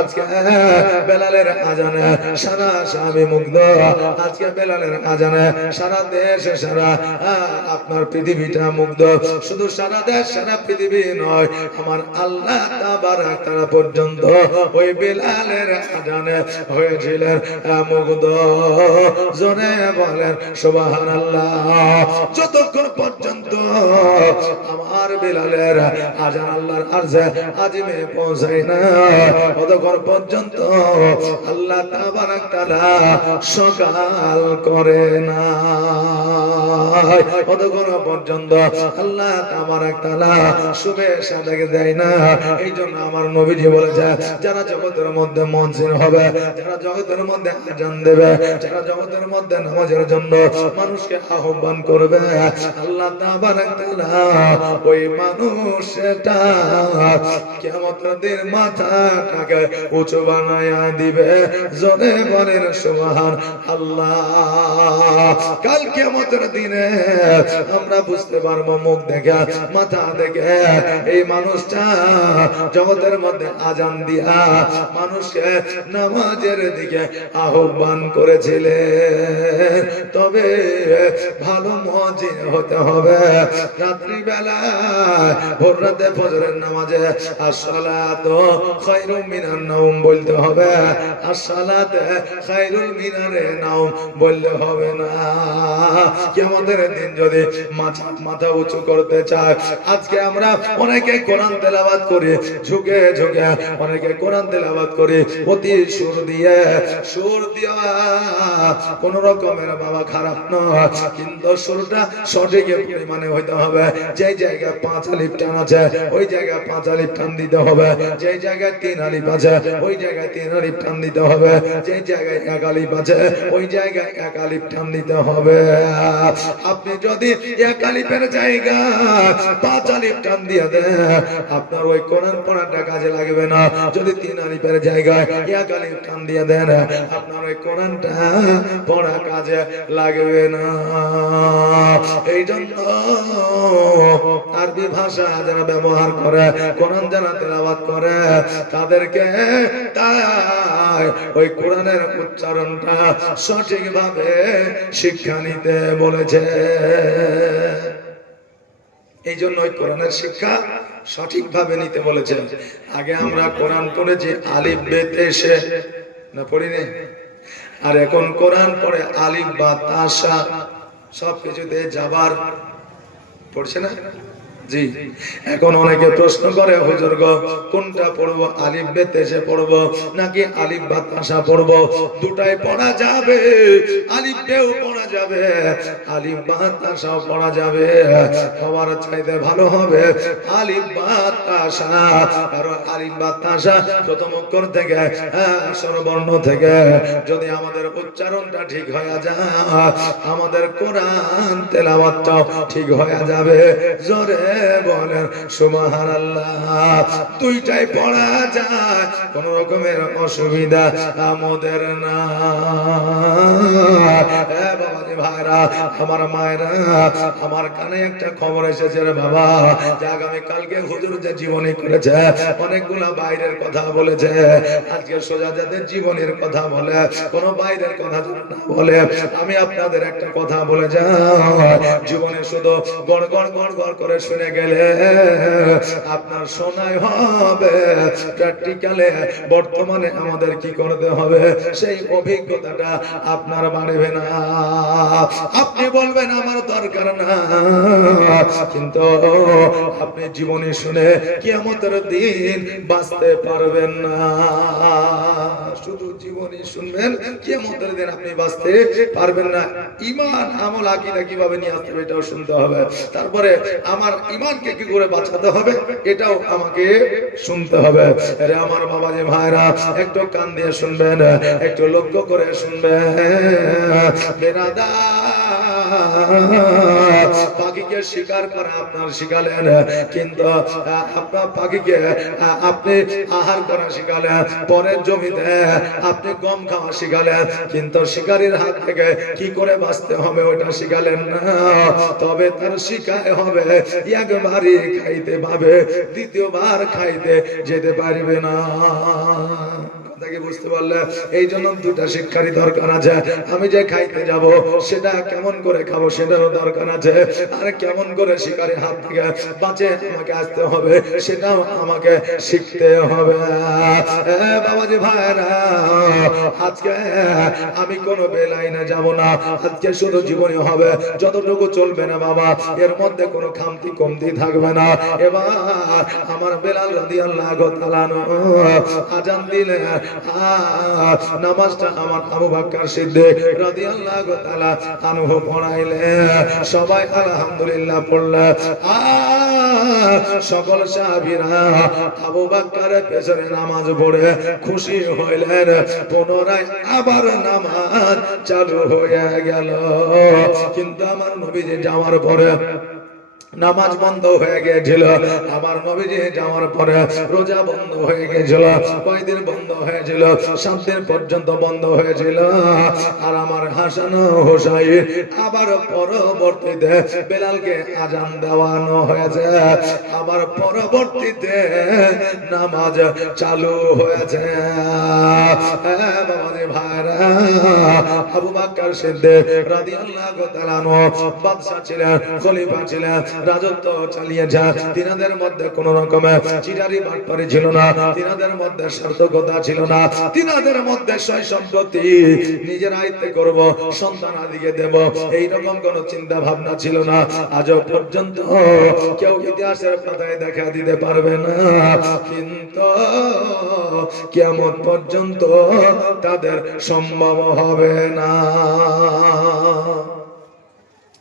আজকে, বেলালের আজানে, সারা স্বামী মুগ্ধ। আজকে বেলালের আজানে, সারা দেশ সারা আপনার পৃথিবীটা মুগ্ধ। শুধু সারা দেশ, সারা পৃথিবী নয়, আমার আল্লাহ তারা পর্যন্ত ওই বেলালের আজানে হয়েছিলেন মুগ্ধ। জনে বলেন, সুবহানাল্লাহ। যতক্ষণ পর্যন্ত আমার বেলালের আজান আল্লাহর আজিমে পৌঁছায় না ততক্ষণ পর্যন্ত আল্লাহ তাবারাক সকাল করে না পর্যন্ত আল্লাহ তাবারাক তাআলা শুভেচ্ছা দেখে দেয় না এই জন্য আমার নবীজি বলেছে যারা জগতের মধ্যে মনসিন হবে যারা জগতের মধ্যে আজান দেবে যারা জগতের মধ্যে নামাজের জন্য মানুষকে আহ্বান করবে আল্লাহ তাবারাক তাআলা ওই মানুষটা কিয়ামতের দিন মাথাটাকে উঁচু বানায়া দিবে জোরে বলেন সুবহান আল্লাহ, কাল কিয়ামতের দিনে আমরা বুঝতে পারব, মুখ দেখে, মাথা দেখে, এই মানুষটা জগতের মধ্যে আজান দিয়া মানুষকে নামাজের দিকে আহ্বান করেছিলেন তবে ভালো মজিন হতে হবে। রাত্রি বেলা ভোর রাতে ফজরের নামাজে আসসালাত খায়রুম মিনান নাওম বলতে হবে আসসালাতে খায়রুল মিনারে নাওম বললে হবে না। কিয়ামতের দিন যদি মাথা উঁচু করতে চায়, আজকে আমরা অনেকে কোরআন তেলাওয়াত করি, ঝুঁকে ঝুঁকে অনেকে কোরআন তেলাওয়াত করি, অতি সুর দিয়ে, সুর দিয়া কোন রকমের বাবা খারাপ নয়, কিন্তু সুরটা সঠিক পরিমাণে হইতে হবে। যে জায়গায় পাঁচ আলিফ টান আছে, ওই জায়গায় পাঁচ আলিফ টান দিতে হবে। যে জায়গায় তিন আলিফ আছে ওই জায়গায় তিন দিতে হবে। যে জায়গায় আছে, ওই জায়গায় দিতে হবে। আপনি যদি পাঁচ দিয়ে দেন, আপনার ওই কোরআন পড়াটা কাজে লাগবে না। যদি তিন জায়গায় দিয়ে দেন, আপনার ওই কোরআনটা পড়া কাজে লাগবে না। এই জন্য আরবি ভাষা যারা ব্যবহার করে, কোরআন যারা তেলাওয়াত করে, তাদেরকে তাই ওই কোরআনের উচ্চারণটা সঠিকভাবে শিক্ষা নিতে বলেছে। এই জন্য ওই কোরআনের শিক্ষা সঠিকভাবে নিতে বলেছেন আগে আমরা কোরআন পড়েছি, আলিফ বেতে এসে না পড়িনি? আর এখন কোরআন পড়ে, আলিফ বা তাসা সব কিছুতে যাবার পড়ছে না? জি। এখন অনেকে প্রশ্ন করে হুজুর গো কোনটা পড়ব? আলিফ বেতেশে পড়ব নাকি আলিফ বাতাসা পড়ব? দুটাই পড়া যাবে আলিফ বেও পড়া যাবে আলিফ বাতাসাও পড়া যাবে সবার চাইতে ভালো হবে আলিফ বাতাসা। কারণ আলিফ বাতাসা প্রথম অক্ষর থেকে হ্যাঁ, স্বরবর্ণ থেকে। যদি আমাদের উচ্চারণটা ঠিক হয়ে যায় আমাদের কোরআন তেলাওয়াতটাও ঠিক হয়ে যাবে। জোরে বলেন সুবহান আল্লাহ দুইটাই পড়া যায়, কোন রকমের অসুবিধা আমাদের না। যে যে বাইরের কথা বলেছে, আজকে সোজা যাদের জীবনের কথা বলে, কোন বাইরের কথা না বলে, আমি আপনাদের একটা কথা বলে যাই, জীবনে শুধু গড় গড় গড় গড় করে শুনে গেলে আপনার শোনাই হবে। প্র্যাকটিক্যালে বর্তমানে আমাদের কি করতে হবে? সেই অভিজ্ঞতাটা আপনার বাড়বে না। আপনি বলবেন, আমার দরকার না। কিন্তু আপনি জীবনে শুনে কিয়ামতের দিন বাঁচতে পারবেন না। শুধু জীবনে শুনবেন, কিয়ামতের দিন আপনি বাঁচতে পারবেন না। ইমান আমল আকিদা কীভাবে নিয়ে আসতে হবে এটাও শুনতে হবে। তারপরে আমার ইমানকে কি করে বাঁচাতে হবে, এটাও আমাকে শুনতে হবে। আরে আমার বাবা যে ভাইরা, একটু কান দিয়ে শুনবেন, একটু লক্ষ্য করে শুনবেন। বেরাদা পাখিকে শিকার করা আপনার শিখালেন, কিন্তু আপনার পাখিকে আপনি আহার করা শিখালেন, পরের জমিতে আপনি গম খাওয়া শিখালেন, কিন্তু শিকারীর হাত থেকে কি করে বাঁচতে হবে ওটা শিখালেন না। তবে তার শিখায় হবে, একবারই খাইতে পাবে, দ্বিতীয়বার খাইতে যেতে পারবে না। বুঝতে পারলে এই জন্য দুটা শিক্ষারই দরকার আছে। আমি যে খাইতে যাব, সেটা কেমন করে খাব সেটারও দরকার আছে। আর কেমন করে শিকারের হাত থেকে বাঁচে আমাকে আসতে হবে, সেটাও আমাকে শিখতে হবে। বাবাজি ভাইরা আজকে আমি কোনো বেলাইনে যাব না। আজকে শুধু জীবনী হবে, যতটুকু চলবে না বাবা, এর মধ্যে কোনো খামতি কমতি থাকবে না। এবার আমার বেলাল রাদিয়াল্লাহু তাআলা আজান দিলে নামাজটা আমার আবু বকর সিদ্দিক রাদিয়াল্লাহু তাআলা আনহু পড়াইলে, সবাই আলহামদুলিল্লাহ পড়লে। সকল সাহাবীরা আবু বকরের পেছনে নামাজ পড়ে খুশি হইলেন। পুনরায় আবার নামাজ চালু হয়ে গেল। কিন্তু আমার নবীজি যাওয়ার পরে নামাজ বন্ধ হয়ে গিয়েছিল। আমার নবীজি যাওয়ার পরে রোজা বন্ধ হয়ে গিয়েছিল কয়দিন বন্ধ হয়েছিল? সাত দিন পর্যন্ত বন্ধ হয়েছিল। আর আমার হাসান হোসাইন আবার পরবর্তীতে বেলালকে আজান দেওয়ানো হয়েছে। আবার পরবর্তীতে নামাজ চালু হয়েছে। হ্যাঁ, ভাইরা আবু বাক্কার সিদ্দিক রাদিয়াল্লাহু তাআলা বাদশা ছিলেন খলিফা ছিলেন রাজত্ব চালিয়ে যা তিনাদের মধ্যে কোন রকমের চিরারি বাটপারি ছিল না, তিনাদের মধ্যে সার্থকতা ছিল না, তিনাদের মধ্যে সয় সম্পত্তি নিজের আয়ত্তে করব, সন্তান আদিকে দেব এই রকম কোন চিন্তা ভাবনা ছিল না। আজ পর্যন্ত কেউ ইতিহাসের পাতায় দেখা দিতে পারবে না। কিন্তু কেমন পর্যন্ত তাদের সম্ভব হবে না।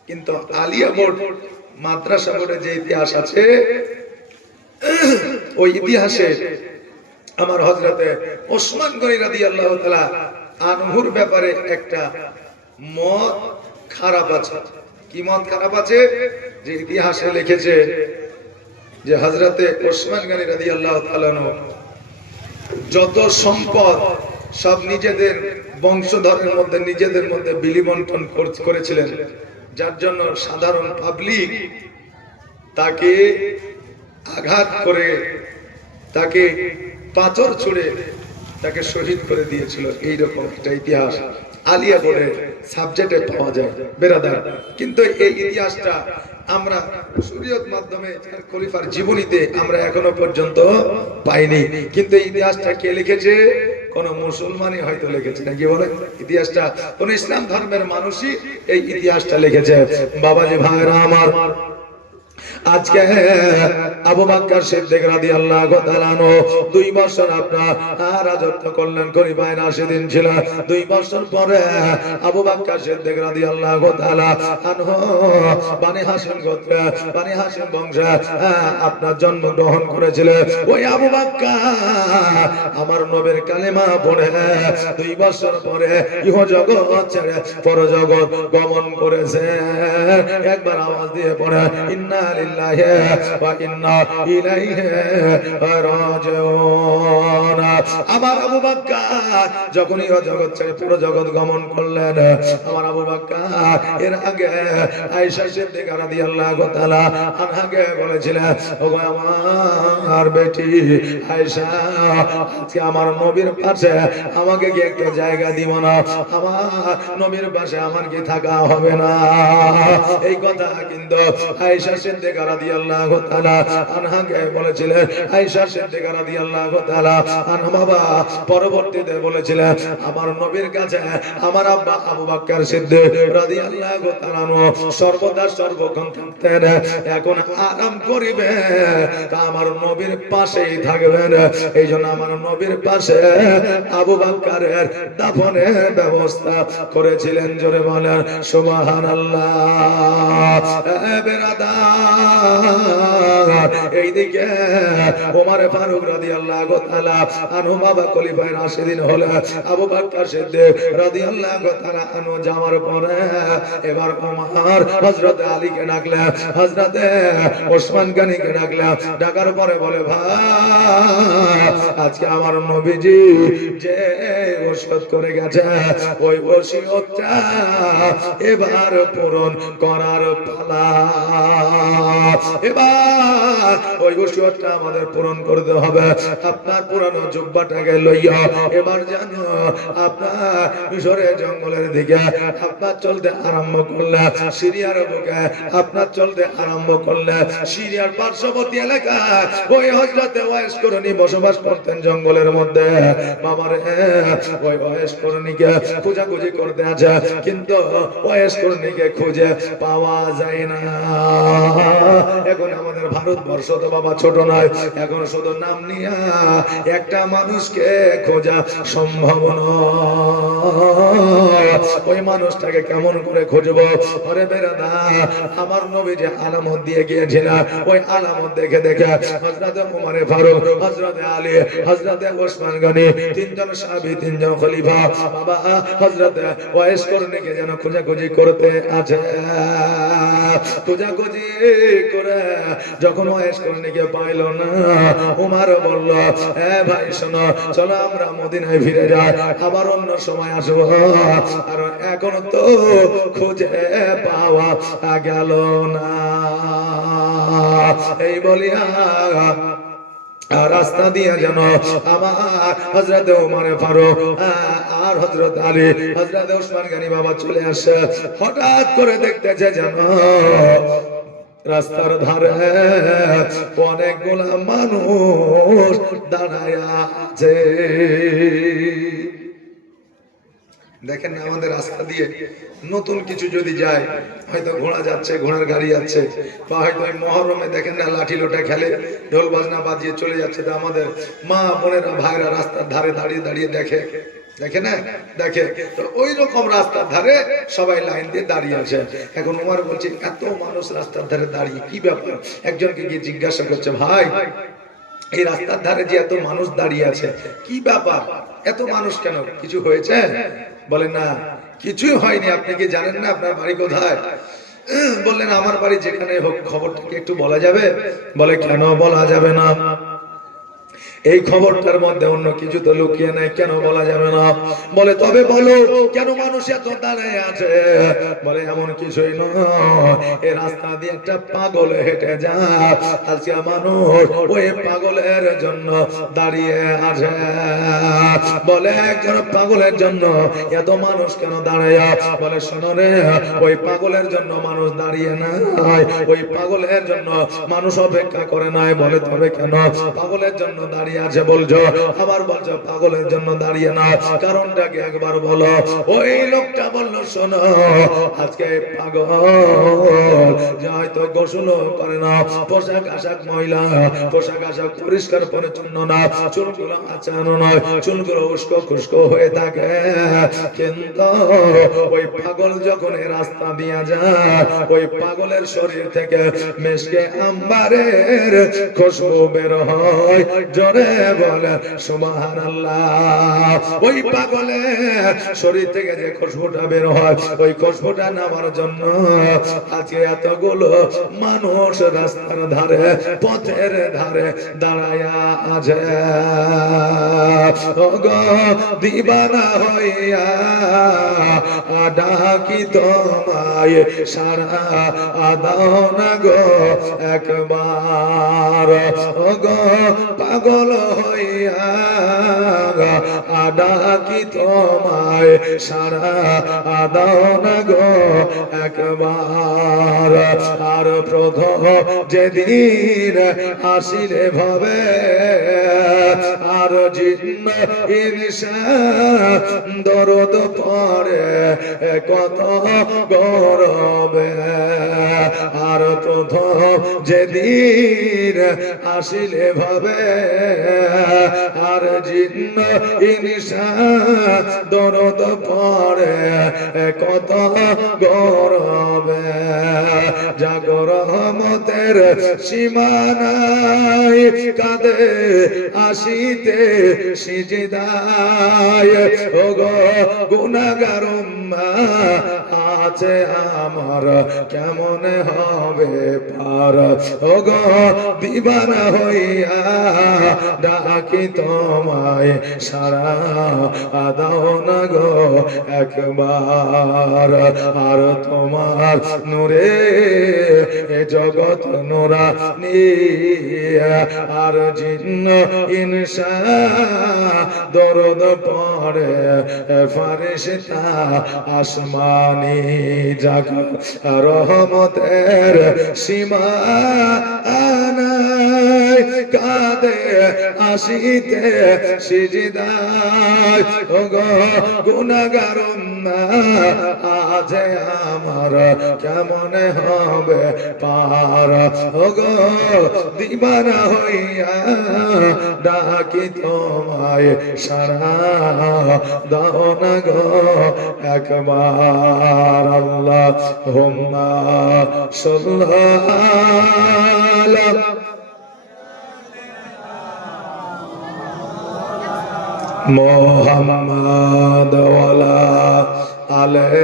কিন্তু আলিয়া বোর্ড মাদ্রাসা বোর্ডে যে ইতিহাস আছে, ওই ইতিহাসে আমার হজরতে ওসমান গনি রাদি আল্লাহ তালা আনহুর ব্যাপারে একটা মত খারাপ আছে। কি মত খারাপ আছে? যে ইতিহাসে লিখেছে যে হজরতে ওসমান গনি রাদি আল্লাহ যত সম্পদ সব নিজেদের বংশধরের মধ্যে, নিজেদের মধ্যে বিলি বন্টন করেছিলেন। যার জন্য সাধারণ পাবলিক তাকে আঘাত করে, তাকে পাথর ছুড়ে তাকে শহীদ করে দিয়েছিল। এইরকম একটা ইতিহাস আলিয়া বোর্ডের সাবজেক্টে পাওয়া যায়। বেরাদার, কিন্তু এই ইতিহাসটা আমরা শরীয়ত মাধ্যমে খলিফার জীবনীতে আমরা এখনও পর্যন্ত পাইনি। কিন্তু ইতিহাসটা কে লিখেছে? কোন মুসলমানই হয়তো লিখেছে, নাকি বলে ইতিহাসটা, কোন ইসলাম ধর্মের মানুষই এই ইতিহাসটা লিখেছে। বাবাজি ভাইরা আমার আজকে আবু বাক্কার সিদ্দিক রাদিয়াল্লাহু তাআলা আনহু, দুই বছর আপনার রাজত্ব করলেন, খলিফায়ে রাশিদিন ছিল দুই বছর পরে আবু বাক্কার সিদ্দিক রাদিয়াল্লাহু তাআলা আনহু, বানি হাশিম গোত্রে, বানি হাশিম বংশে আপনার জন্ম গ্রহণ করেছিলেন। ওই আবু বাক্কার আমার নবীর কালেমা পড়ে, দুই বছর পরে ইহ জগৎ ছেড়ে পরজগৎ গমন করেছে। একবার আওয়াজ দিয়ে পড়ে, ইন্না ওয়া ইন্না ইলাইহি রাজিউন আমার আবু বকর যখন ইহ জগৎ ছেড়ে পুরো জগৎ গমন করলেন, আমার আবু বকর এর আগে আয়েশা সিদ্দিকা রাদিয়াল্লাহু তাআলা আনহাকে বলেছিলেন, ওগো আমার বেটি আয়েশা, আজকে আমার নবীর পাশে আমাকে কি একটা জায়গা দিব না? আমার নবীর পাশে আমার কি থাকা হবে না? এই কথা কিন্তু আয়েশা সিদ্দিকা রাদিয়াল্লাহু তাআলা আনহাকে বলেছিলেন। আয়েশা সিদ্দিকা রাদিয়াল্লাহু তাআলা আনহা বাবা, পরবর্তীতে বলেছিলেন, আমার নবীর কাছে আমার আব্বা আবু বকর সিদ্দিক রাদিয়াল্লাহু তাআলা সর্বদা সর্বক্ষণ থাকতেন। এখন আরাম করিবে, তা আমার নবীর পাশেই থাকবেন। এই জন্য আমার নবীর পাশে আবু বাক্কারের দাফনের ব্যবস্থা করেছিলেন। জোরে বলেন সুবাহান এইদিকে ওমর ফারুক রাদি আল্লাহ গোতালা আনু বাবা কলিফায় রাশিদিন হলে আবু বাক্কার সিদ্দিক রাদি আল্লাহ গোতালা যাওয়ার পরে এবার ডাকার পরে বলে আজকে আমার নবীজি যে ওষুধ করে গেছে, ওই ওষুধটা এবার পূরণ করার পালা। এবার ওই ওষুধটা আমাদের পূরণ করতে হবে। আপনার পুরানো জুব্বাটাকে লইয়া এবার মিশরের জঙ্গলের দিকে আপনার চলতে আরম্ভ করলে, সিরিয়ার বুকে আপনার চলতে আরম্ভ করলে, সিরিয়ার পার্শ্ববর্তী এলাকা, ওই হজরতে করণী বসবাস করতেন জঙ্গলের মধ্যে। বাবার, ওই করণীকে খোঁজাখুঁজি করতে আছে, কিন্তু ওয়াইস করণীকে খুঁজে পাওয়া যায় না। এখন আমাদের ভারতবর্ষ তো বাবা ছোট নয়, এখন শুধু নাম নিয়ে একটা মানুষকে খোঁজা সম্ভব ওই মানুষটাকে কেমন করে খুঁজবো? আরে বেরাদা, আমার নবী যে আলামত দিয়ে গিয়েছিল, ওই আলামত দেখে দেখে হজরত উমারে ফারুক হজরত আলী হজরত ওসমান গনি, তিনজন সাহাবী, তিনজন খলিফা, বাবা হজরত ওয়াইস করণীকে যেন খোঁজাখুঁজি করতে আছে। খোঁজাখুঁজি করে যখন ওয়াইস করণীকে পাইল না, উমার বলল হ্যাঁ ভাই, শোনো চলো আমরা মদিনায় ফিরে যাই, আবার অন্য সময় আসব। আর এখন তো খুঁজে পাওয়া গেল না। এই বলিয়া রাস্তা দিয়ে যেন আমার হজরত আর হজরত আলী হজরত গানি বাবা চলে আসে। হঠাৎ করে দেখতেছে যেন রাস্তার ধারে অনেকগুলা মানুষ দাঁড়ায় আছে দেখেন না, আমাদের রাস্তা দিয়ে নতুন কিছু যদি যায়, হয়তো ঘোড়া যাচ্ছে, ঘোড়ার গাড়ি যাচ্ছে, বা হয়তো ওই মহরমে দেখেন না, লাঠি লোটা খেলে, ঢোল বাজনা বাজিয়ে চলে যাচ্ছে, তো আমাদের মা বোনেরা ভাইরা রাস্তার ধারে দাঁড়িয়ে দাঁড়িয়ে দেখে। দেখে না? দেখে। তো ওই রকম রাস্তার ধারে সবাই লাইন দিয়ে দাঁড়িয়ে আছে। এখন উমার বলছে, এত মানুষ রাস্তার ধারে দাঁড়িয়ে, কি ব্যাপার? একজনকে গিয়ে জিজ্ঞাসা করছে, ভাই এই রাস্তার ধারে যে এত মানুষ দাঁড়িয়ে আছে, কি ব্যাপার? এত মানুষ কেন? কিছু হয়েছে? বলেন না, কিছুই হয়নি। আপনি কি জানেন না আপনার বাড়ি কোথায়? বললেন, আমার বাড়ি যেখানে হোক। খবরটা কি একটু বলা যাবে? বলে, কেন বলা যাবে না? এই খবরটার মধ্যে অন্য কিছু তো লুকিয়ে নেই, কেন বলা যাবে না? বলে, তবে বলো, কেন মানুষ এত দাঁড়ায় আছে? বলে, এমন কিছুই নয়। এই রাস্তা দিয়ে একটা পাগল হেঁটে যা। আজকে মানুষ ওই পাগলের জন্য দাঁড়িয়ে আছে। বলে, একজন পাগলের জন্য এত মানুষ কেন দাঁড়ায়? বলে, শোনো রে, ওই পাগলের জন্য মানুষ দাঁড়িয়ে নাই। ওই পাগলের জন্য মানুষ অপেক্ষা করে নাই। বলে, তবে কেন? পাগলের জন্য দাঁড়িয়ে আছে বলছো? আবার বলছো, পাগলের জন্য দাঁড়িয়ে না। কারণটা কি একবার বলো? ওই লোকটা বলল, শোনো, আজকে পাগল। যে হয়তো গোসল করে না। পোশাক আশাক মহিলা পোশাক আশাক পরিষ্কার, পরিচ্ছন্ন না। চুলগুলো আচানো নয়। চুলগুলো উস্কো খুস্কো হয়ে থাকে। কিন্তু ওই পাগল যখন রাস্তা দিয়া যায়, ওই পাগলের শরীর থেকে মেশকে আম্বারের খুশবু বের হয়। জোরে বলে সুবহান ওই পাগলের শরীর থেকে যে খুশবুটা বের হয়, ওই খুশবুটা নামার জন্য আজকে এতগুলো মানুষ রাস্তার ধারে, পথের ধারে দাঁড়ায়া আছে। দিবানা হইয়া তোমায় সারা আদাও না গো একবার। ও পাগল হইয়া ডাকি তোমায় সারা আদাও না গো একবার। আর প্রথম যেদিন আসিলে ভাবে, আর জিন্ন ইনসা দরদ পরে কত গৌরবে আর প্রথম যেদিন আসিলে ভাবে আর জিন্ন ইনসা দরদ পরে কত গৌরবে। জাগরহমতের সীমানায় কাঁদে, আসিতে সিজিদা ও গো গুনাগার আছে আমার, কেমন হবে পার? ও গো দিবানা হইয়া ডাকি তোমায় সারা আদাও না গো একবার। আর তোমার নূরে এ জগৎ নোরা আর জিন্ন ইনসা দরদ পড়ে ফারিস্তা আসমানি। জাগ রহমতের সীমা আনাই কাদে আসিতে সিজিদায় আজ আমার কেমন হবে পার? ও গো হইয়া ডাকি তোমায় সারা দাও না গো একবার। আল্লাহ হুম্মা সাল্লাল্লাহু মোহাম্মদ আলে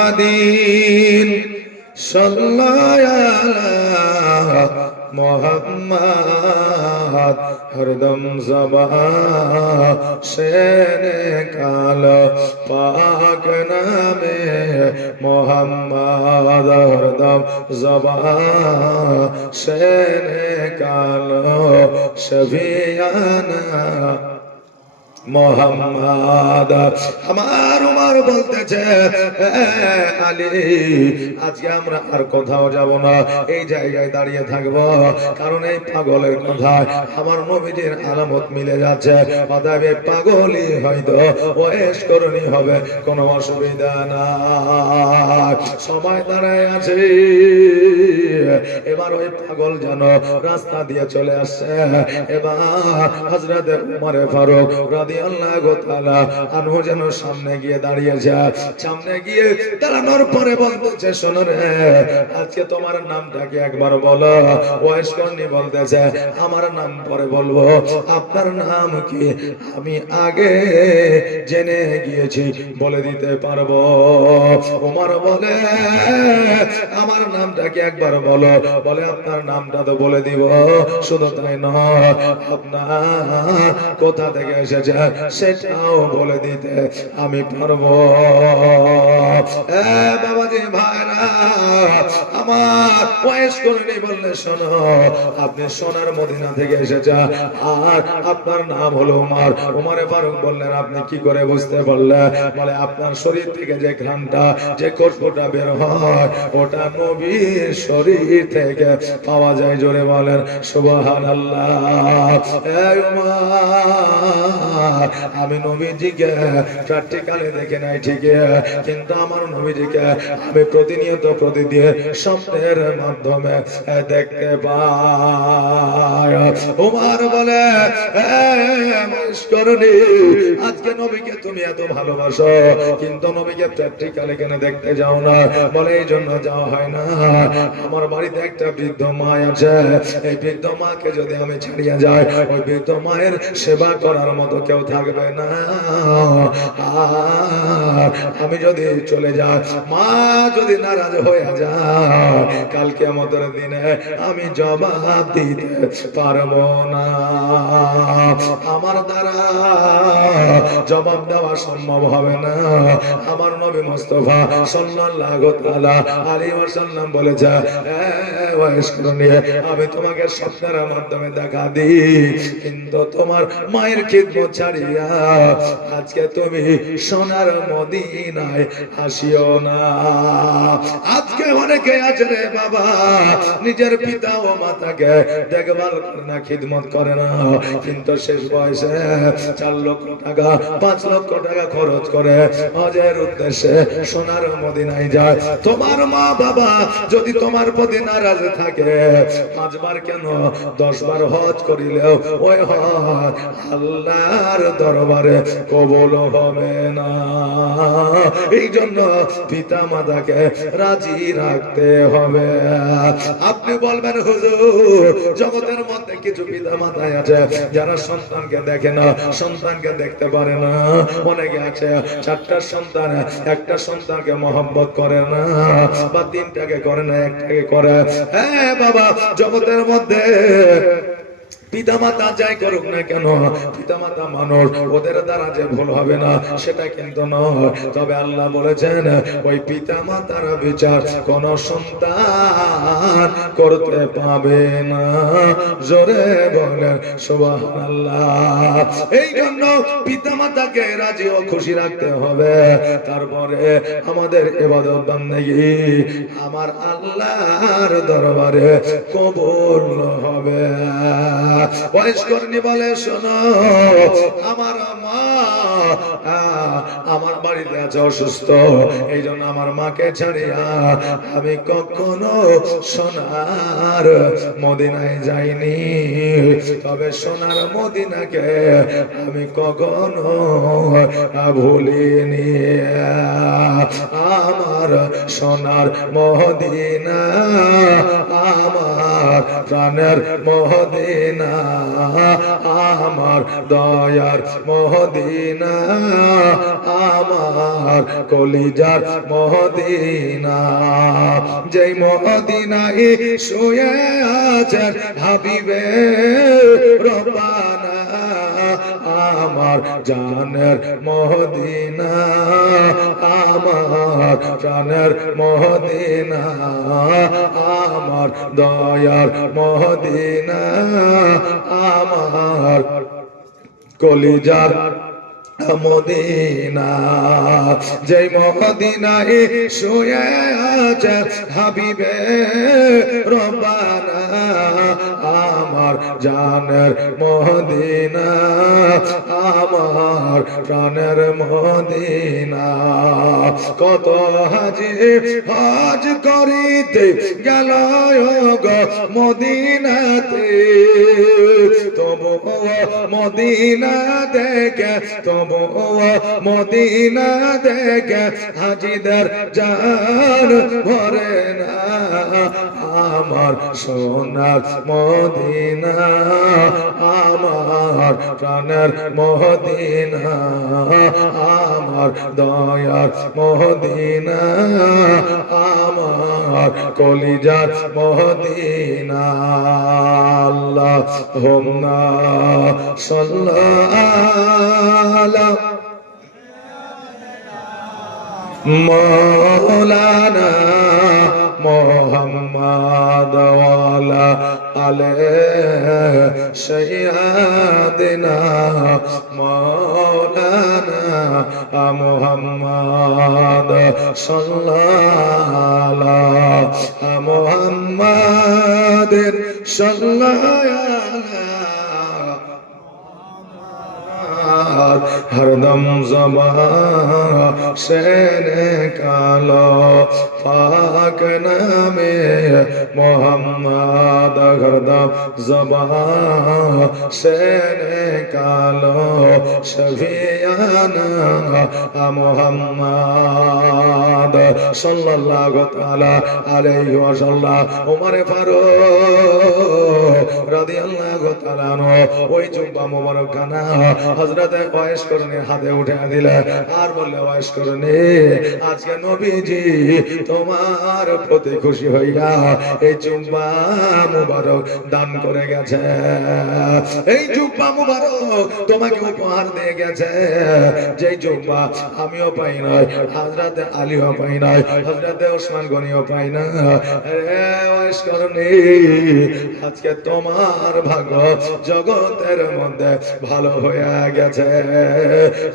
মুহাম্মাদিন সাল্লাল্লাহু মোহাম্মদ হরদম জবা সেনে কাল পাক নামে মোহাম্মদ হরদম জবা সেনে কাল শফিয়ানা মোহাম্মদ। আমার উমার বলতেছে আলী, আজকে আমরা আর কোথাও যাব না, এই জায়গায় দাঁড়িয়ে থাকব। কারণ এই পাগলের কথায় আমার নবীজির আলামত মিলে যাচ্ছে। অতএব পাগলই হয়তো বয়স করণী হবে, কোনো অসুবিধা না সময় দাঁড়ায় আছে। এবার ওই পাগল যেন রাস্তা দিয়ে চলে আসছে। এবার হজরত উমরে ফারুক রাদিয়াল্লাহু তাআলা, আনহু যেন সামনে গিয়ে দাঁড়িয়েছে সামনে গিয়ে দাঁড়ানোর পরে বলতেছে, শোনো রে, আজকে তোমার নামটা একবার বলো। ওয়াইস কর্নি বলতেছে, আমার নাম পরে বলব। আপনার নাম কি? আমি আগে জেনে গিয়েছি, বলে দিতে পারব। উমর বলে, আমার নামটা কি একবার বলো। বলে, আপনার নামটা তো বলে দিব। শুধু তাই নয়, আপনার কোথা থেকে এসেছে? সেটাও বলে দিতে আমি পারব। বাবাজি ভাইরা আমার করে বললে শোনো, আপনি সোনার মদিনা থেকে আর আপনার নাম হলো ফারুক বললেন, আপনি কি করে বুঝতে পারলেন? বলে, আপনার শরীর থেকে যে যে কর্পটা বের হয়, ওটা নবীর শরীর থেকে পাওয়া যায়। জোরে বলেন সুবহান আমি নবীজিকে প্র্যাকটিক্যালে দেখে নাই ঠিক কিন্তু আমার নবীজিকে আমি প্রতিনিয়ত প্রতিদিন স্বপ্নের মাধ্যমে দেখতে উমার বলে আজকে নবীকে তুমি এত ভালোবাসো, কিন্তু নবীকে প্র্যাকটিক্যালে কেন দেখতে যাও না? বলে, এই জন্য যাওয়া হয় না। আমার বাড়িতে একটা বৃদ্ধ মা আছে। এই বৃদ্ধ মাকে যদি আমি ছাড়িয়ে যাই, ওই বৃদ্ধ মায়ের সেবা করার মতো কেউ থাকবে না। আমি যদি চলে যাই, মা যদি নারাজ হয়ে যায় কালকে আমাদের দিনে আমি জবাব দিতে পারব না। আমার দ্বারা জবাব দেওয়া সম্ভব হবে না। আমার নবী মোস্তফা সাল্লাল্লাহু তাআলা আলাইহি ওয়াসাল্লাম বলেছে আমি তোমাকে স্বপ্নের মাধ্যমে দেখা কিন্তু তোমার মায়ের ছাড়িয়া আজকে তুমি সোনার মদিনায় না। আজকে অনেকে আছে বাবা, নিজের পিতা ও মাতাকে দেখভাল করে না, খিদমত করে না। কিন্তু শেষ বয়সে চার লক্ষ টাকা, পাঁচ লক্ষ টাকা খরচ করে হজের উদ্দেশ্যে সোনার মদিনায় যায়। তোমার মা বাবা যদি তোমার প্রতি নারাজ থাকে। পাঁচবার কেন? দশবার হজ করিলেও ওই হজ আল্লাহর দরবারে কবল হবে না। এই জন্য পিতা মাতাকে রাজি রাখতে হবে। আপনি বলবেন, হুজুর, জগতের মধ্যে কিছু পিতা মাতায় আছে যারা সন্তানকে দেখে না, সন্তানকে দেখতে পারে না। অনেকে আছে, চারটা সন্তান, একটা সন্তানকে মহব্বত করে না, বা তিনটাকে করে না, একটাকে করে হ্যাঁ বাবা জগতের মধ্যে পিতামাতা যাই করুক না কেন, পিতামাতা মানুষ, ওদের দ্বারা যে ভুল হবে না, সেটা কিন্তু নয়। তবে আল্লাহ বলেছেন, ওই পিতামাতার বিচার কোন সন্তান করতে পাবে না। জোরে বলেন, সুবহানাল্লাহ। এই জন্য পিতামাতাকে রাজি ও খুশি রাখতে হবে। তারপরে আমাদের এবাদত বান্দাগি, আমার আল্লাহর দরবারে কবুল হবে। বয়স্কর্ণী বলে শোনো আমার মা আমার বাড়িতে আছে অসুস্থ। এই জন্য আমার মাকে ছাড়িয়া আমি কখনো সোনার মদিনায় যাইনি। তবে সোনার মদিনাকে আমি কখনো ভুলিনি। আমার সোনার মদিনা, আমার প্রাণের মহদিনা আমার দয়ার মহদিনা আমার কলিজার মহদিনা যেই মহদিনাই শুয়ে আছেন হাবিবে রবানা আমার জানের মহদিনা আমার প্রাণের মহদিনা আমার দয়ার মহদিনা আমার কলিজার মদিনা। যেই মদিনায় শুয়ে হাবিবে রব্বানা। আমার জানের মদিনা, আমার প্রাণের মদিনা। কত হাজি হজ করিতে গেল মদিনাতে। তবু মদিনা দেখে তবু মদিনা দেখে হাজিদের জান ভরে। আমার সোনার মদিনা আমার প্রাণের মদিনা আমার দয়ার মদিনা আমার কলিজার মদিনা আল্লাহ হোমনা সাল্লাল্লাহ مولانا محمد وعلى عليه سيدنا مولانا محمد صلى الله محمد صلى الله হরদম জবা সেনে কালো পাক নামে মোহাম্মদ হরদম জবা সেনে কালো শফিয়ানা মোহাম্মদ সাল্লাল্লাহু তাআলা আলাইহি ওয়াসাল্লাম। ওমর ফারুক রাদিয়াল্লাহু তাআলা ওই জুব্বা মোবারক খানা হযরত ওয়াইস করনে হাতে উঠে দিলে আর বললে ওয়াইস করনে, আজকে নবীজি তোমার প্রতি খুশি হইয়া এই জুব্বা মুবারক দান করে গেছে। এই জুব্বা মুবারক তোমাকে উপহার দিয়ে গেছে। যেই জুব্বা আমিও পাই নাই, হযরত আলীও পাই নাই, হযরত ওসমান গনিও পাই না। রে ওয়াইস আজকে তোমার ভাগ্য জগতের মধ্যে ভালো হয়ে গেছে।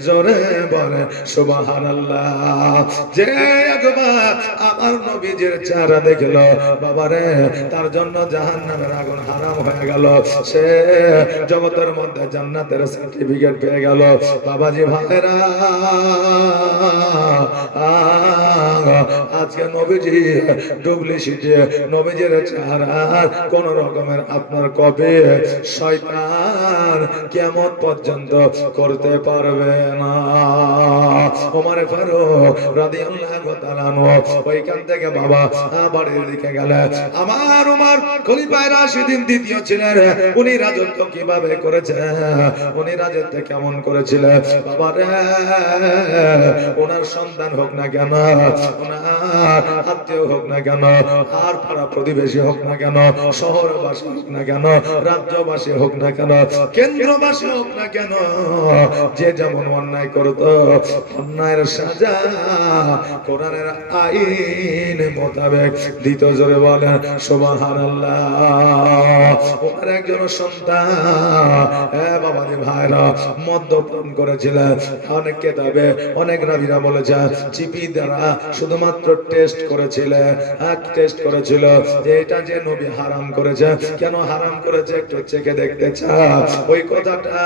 জোরে বলে, সুবহানাল্লাহ। যে একবার আমার নবীজির চেহারা দেখল, বাবারে, তার জন্য জাহান্নামের আগুন হারাম হয়ে গেল। সে জগতের মধ্যে জান্নাতের সার্টিফিকেট পেয়ে গেল। বাবাজি ভাইরা আজকে নবীজি ডুবলি সিটে, নবীজির চেহারার কোন রকমের আপনার কবে শয়তান কেমন পর্যন্ত করতে পারবে না? ওমর ফারুক রাদিয়াল্লাহু তাআলা ওইখান থেকে বাবা বাড়ির দিকে গেলেন আমার উমর খলিফায়ে রাশিদিন দ্বিতীয় ছিলেন উনি রাজত্ব কীভাবে করেছেন? উনি রাজত্ব কেমন করেছিলেন বাবা রে, ওনার সন্তান হোক না কেন, ওনার আত্মীয় হোক না কেন, আর পাড়া প্রতিবেশী হোক না কেন, শহরবাসী হোক না কেন, রাজ্যবাসী হোক না কেন, কেন্দ্রবাসী হোক না কেন, যে যেমন অন্যায় করতো, অন্যায়ের সাজা কোরআনের আইন মোতাবেক দিত জোরে বলেন, সুবহানাল্লাহ। ওনার একজন সন্তান বাবাজি ভাইরা মদ্যপান করেছিলেন। অনেক কেতাবে অনেক রাবিরা বলেছে চিপি দ্বারা শুধুমাত্র টেস্ট করেছিলেন টেস্ট করেছিল। যে এটা যে নবী হারাম করেছে, কেন হারাম করেছে একটু চেকে দেখতে চা ওই কথাটা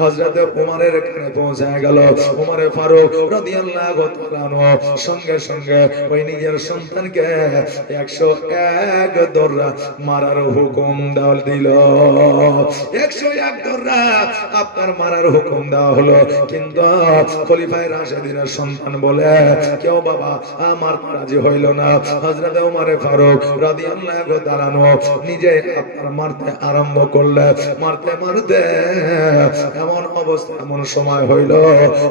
হযরতে উমরের কানে পৌঁছায় গেল। উমরে ফারুক রাদিয়াল্লাহু তাআলা সঙ্গে সঙ্গে ওই নিজের সন্তানকে 101 দররা মারার হুকুম দেওয়া দিল। 101 দররা আপনার মারার হুকুম দেওয়া হলো। কিন্তু খলিফায়ে রাশিদিনের সন্তান বলে, কেউ বাবা, আমার রাজি হইল না। হযরত ওমরে ফারুক রাদিয়াল্লাহু তাআলা আনহু নিজে আপনার মারতে আরম্ভ করলে, মারতে মারতে এমন অবস্থা, এমন সময় হইল,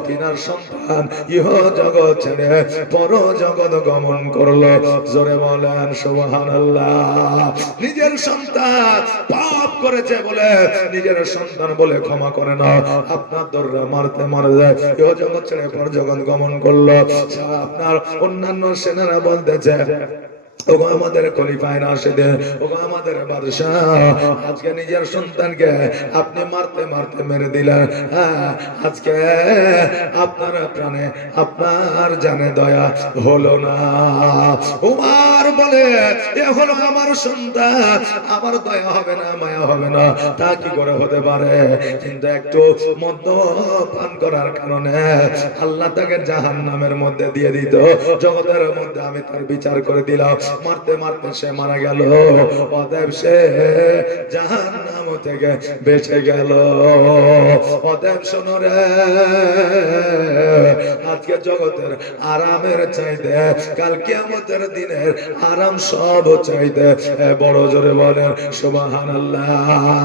তিনার সন্তান ইহ জগৎ ছেড়ে পর জগৎ গমন করল। জোরে বলেন, সুবহানাল্লাহ। নিজের সন্তান পাপ করেছে বলে নিজের সন্তান বলে ক্ষমা করে না। আপনার দররা মারতে মারা যায় ইহ জগৎ ছেড়ে পর জগৎ গমন করল। আপনার অন্যান্য সেনারা বলতেছে ওগো আমাদের খলিফায় রাশেদে ওগো আমাদের বাদশাহ আজকে নিজের সন্তানকে আপনি মারতে মারতে মেরে দিলেন। হ্যাঁ, আজকে আপনার প্রাণে আপনার জানে দয়া হলো না। উমার বলে এ হলো আমার সন্তান আমার দয়া হবে না মায়া হবে না তা কি করে হতে পারে? কিন্তু একটু মদ্য পান করার কারণে আল্লাহ তাকে জাহান নামের মধ্যে দিয়ে দিত। জগতের মধ্যে আমি তার বিচার করে দিলাম। মারতে মারতে সে মারা গেল। অতএব সে জাহান নাম থেকে বেঁচে গেল। অতএব শোনো রে, আজকে জগতের আরামের চাইতে, কাল কিয়ামতের দিনের আরাম সব চাইতে বড় জোরে বলেন, সুবহানাল্লাহ।